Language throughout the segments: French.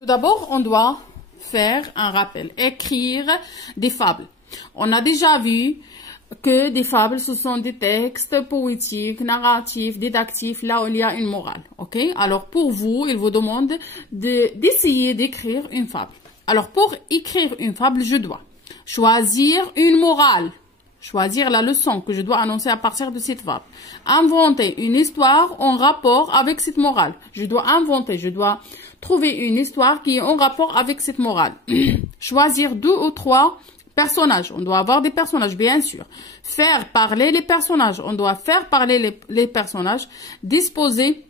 Tout d'abord, on doit faire un rappel, écrire des fables. On a déjà vu que des fables, ce sont des textes poétiques, narratifs, didactifs, là où il y a une morale. Ok? Alors, pour vous, il vous demande d'essayer d'écrire une fable. Alors, pour écrire une fable, je dois choisir une morale, choisir la leçon que je dois annoncer à partir de cette fable, inventer une histoire en rapport avec cette morale. Je dois trouver une histoire qui est en rapport avec cette morale. Choisir 2 ou 3 personnages. On doit avoir des personnages, bien sûr. Faire parler les personnages. On doit faire parler les personnages. Disposer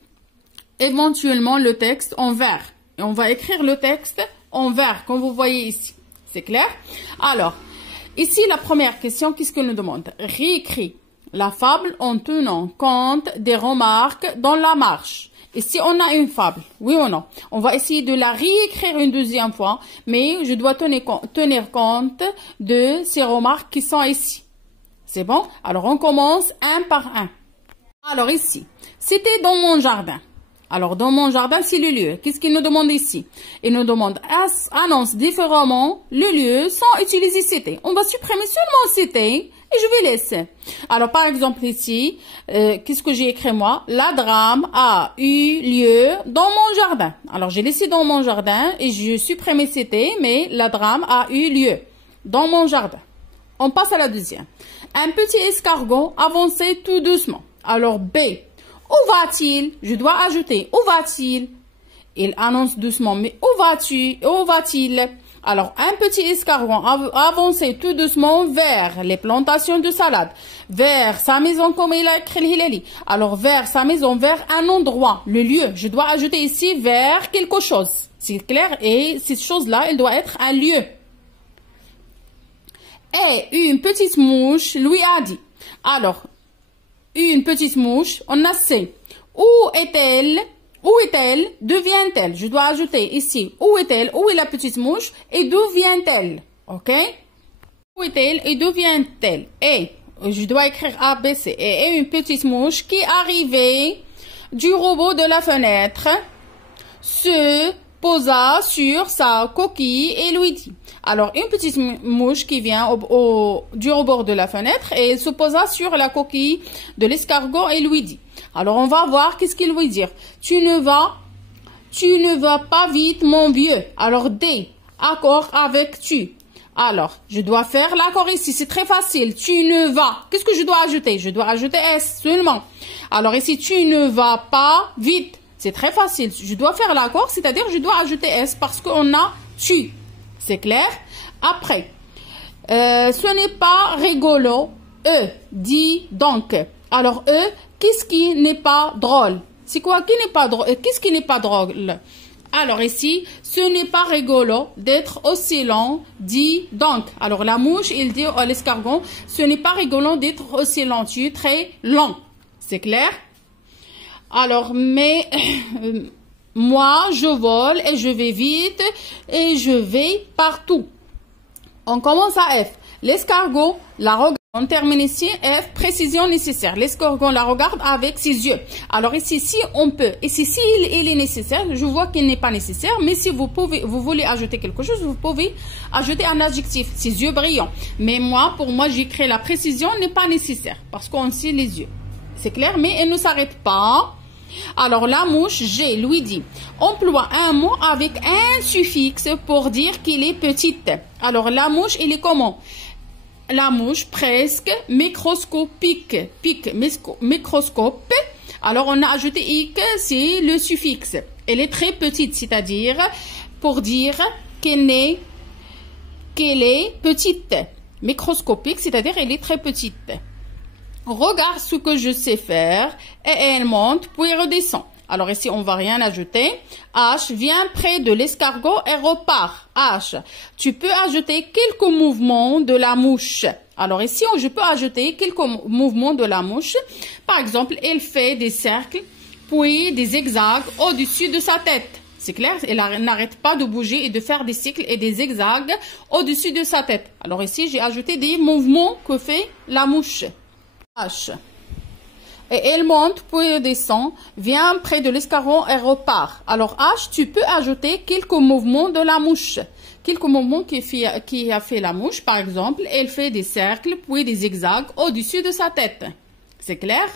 éventuellement le texte en vers. Et on va écrire le texte en vers, comme vous voyez ici. C'est clair? Alors, ici, la première question, qu'est-ce qu'elle nous demande? Réécris la fable en tenant compte des remarques dans la marche. Ici, on a une fable, oui ou non? On va essayer de la réécrire une deuxième fois, mais je dois tenir compte de ces remarques qui sont ici. C'est bon? Alors, on commence un par un. Alors, ici, c'était dans mon jardin. Alors, dans mon jardin, c'est le lieu. Qu'est-ce qu'il nous demande ici? Il nous demande, annonce différemment le lieu sans utiliser c'était. On va supprimer seulement c'était et je vais laisser. Alors, par exemple, ici, qu'est-ce que j'ai écrit moi? La drame a eu lieu dans mon jardin. Alors, j'ai laissé dans mon jardin et je supprimé c'était, mais la drame a eu lieu dans mon jardin. On passe à la deuxième. Un petit escargot avançait tout doucement. Alors, B. Où va-t-il? Je dois ajouter. Où va-t-il? Il annonce doucement. Mais où vas-tu? Où va-t-il? Alors, un petit escargot avançait tout doucement vers les plantations de salade. Vers sa maison, comme il a écrit Hilali. Alors, vers sa maison, vers un endroit. Le lieu. Je dois ajouter ici vers quelque chose. C'est clair? Et cette chose-là, elle doit être un lieu. Et une petite mouche lui a dit. Alors, une petite mouche, on a C. Où est-elle? Où est-elle? D'où vient-elle? Je dois ajouter ici. Où est-elle? Où est la petite mouche? Et d'où vient-elle? Ok? Où est-elle? Et d'où vient-elle? Et je dois écrire A, B, C. Et une petite mouche qui arrivait du rebord de la fenêtre se posa sur sa coquille et lui dit. Alors, une petite mouche qui vient du rebord de la fenêtre et se posa sur la coquille de l'escargot et lui dit. Alors, on va voir qu'est-ce qu'il veut dire. Tu ne vas pas vite, mon vieux. Alors, D, accord avec tu. Alors, je dois faire l'accord ici. C'est très facile. Tu ne vas. Qu'est-ce que je dois ajouter? Je dois ajouter S seulement. Alors, ici, tu ne vas pas vite. C'est très facile. Je dois faire l'accord, c'est-à-dire je dois ajouter S parce qu'on a tu. C'est clair? Après, ce n'est pas rigolo. Dis donc. Alors, qu'est-ce qui n'est pas drôle? C'est quoi qui n'est pas drôle? Qu'est-ce qui n'est pas drôle? Alors ici, ce n'est pas rigolo d'être aussi lent. Dis donc. Alors, la mouche, il dit à l'escargot, ce n'est pas rigolo d'être aussi lent. Tu es très lent. C'est clair? Alors, mais moi, je vole et je vais vite et je vais partout. On commence à F. L'escargot la regarde. On termine ici F, précision nécessaire. L'escargot la regarde avec ses yeux. Alors ici, si on peut, ici, si il est nécessaire, je vois qu'il n'est pas nécessaire, mais si vous voulez ajouter quelque chose, vous pouvez ajouter un adjectif, ses yeux brillants. Mais moi, pour moi, j'écris la précision n'est pas nécessaire, parce qu'on sait les yeux. C'est clair, mais elle ne s'arrête pas. Alors, la mouche, G, lui dit, emploie un mot avec un suffixe pour dire qu'il est petite. Alors, la mouche, il est comment? La mouche, presque microscopique. Pique, microscope. Alors, on a ajouté ic, c'est le suffixe. Elle est très petite, c'est-à-dire pour dire qu'elle est petite. Microscopique, c'est-à-dire elle est très petite. Regarde ce que je sais faire et elle monte puis redescend. Alors ici, on va rien ajouter. H vient près de l'escargot et repart. H, tu peux ajouter quelques mouvements de la mouche. Alors ici, je peux ajouter quelques mouvements de la mouche. Par exemple, elle fait des cercles puis des zigzags au-dessus de sa tête. C'est clair? Elle n'arrête pas de bouger et de faire des cycles et des zigzags au-dessus de sa tête. Alors ici, j'ai ajouté des mouvements que fait la mouche. H. et elle monte puis descend, vient près de l'escargot et repart. Alors H, tu peux ajouter quelques mouvements de la mouche. Quelques mouvements qui a fait la mouche, par exemple, elle fait des cercles puis des zigzags au-dessus de sa tête. C'est clair?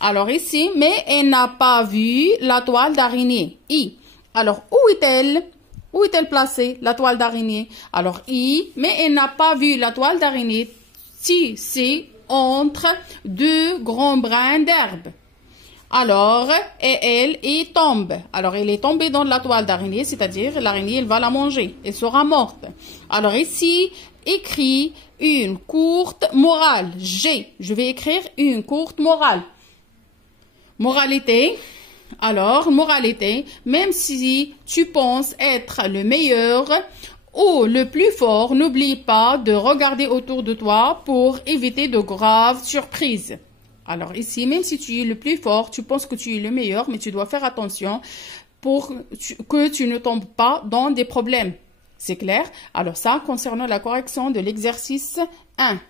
Alors ici, mais elle n'a pas vu la toile d'araignée. I. Alors où est-elle? Où est-elle placée, la toile d'araignée? Alors I, mais elle n'a pas vu la toile d'araignée. Si, c'est entre deux grands brins d'herbe. Alors, et elle y tombe. Alors, elle est tombée dans la toile d'araignée, c'est-à-dire l'araignée, elle va la manger. Elle sera morte. Alors ici, écrit une courte morale. Je vais écrire une courte morale. Moralité. Alors, moralité, même si tu penses être le meilleur ou le plus fort, n'oublie pas de regarder autour de toi pour éviter de graves surprises. Alors ici, même si tu es le plus fort, tu penses que tu es le meilleur, mais tu dois faire attention pour que tu ne tombes pas dans des problèmes. C'est clair? Alors ça, concernant la correction de l'exercice 1.